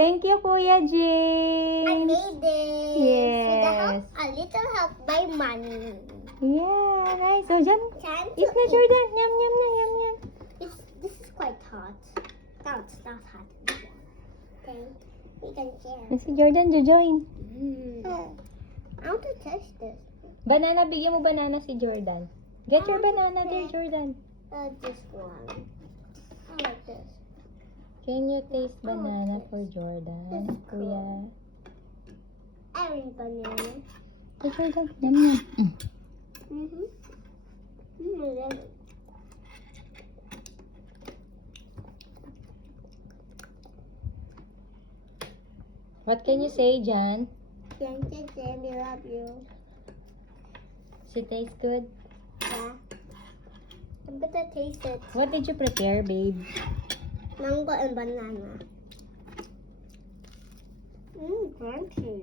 Thank you, Kuya I James. made it. Yes. With the help, a little help by money. Yeah, nice. So, jam. Time to Eat na, eat. Jordan. Yum, yum na, yum, yum. This is quite hot. No, it's not hot. Okay. We can share. Si Jordan, join. I want to taste this. Banana, bigyan mo banana si Jordan. Get your banana there, Jordan. This one. I like this. Can you taste banana for Jordan, This is cool. Kuya? I want banana. Hey, Jordan. Yum, yum. Mm-hmm. Mm-hmm. What can you say, Jan? Thank you, Jamie. Love you. Does it taste good? Yeah. I'm gonna taste it. What did you prepare, babe? Mango and banana. Crunchy.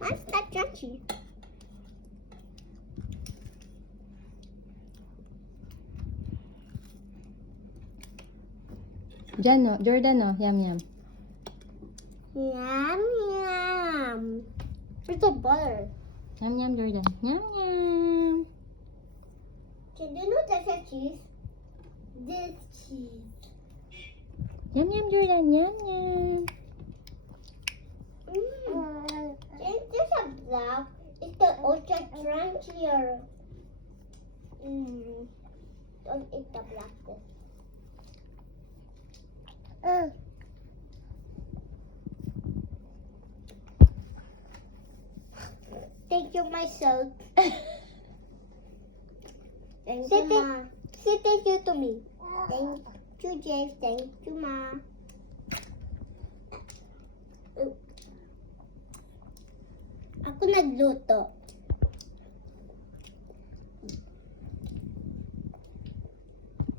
That's not crunchy. Jan, no? Jordan, no? Yum, yum. Yum, yum. It's a butter. Yum, yum, Jordan. Yum, yum. Can you know that's a cheese? This cheese. Yum, yum, Jordan. Yum, yum. Is this a black? It's the ultra crunchier. Don't eat the black this. Thank you, myself. Thank you, Ma. Say thank you to me. Thank you, James. Thank you, Ma. Ako nagluto.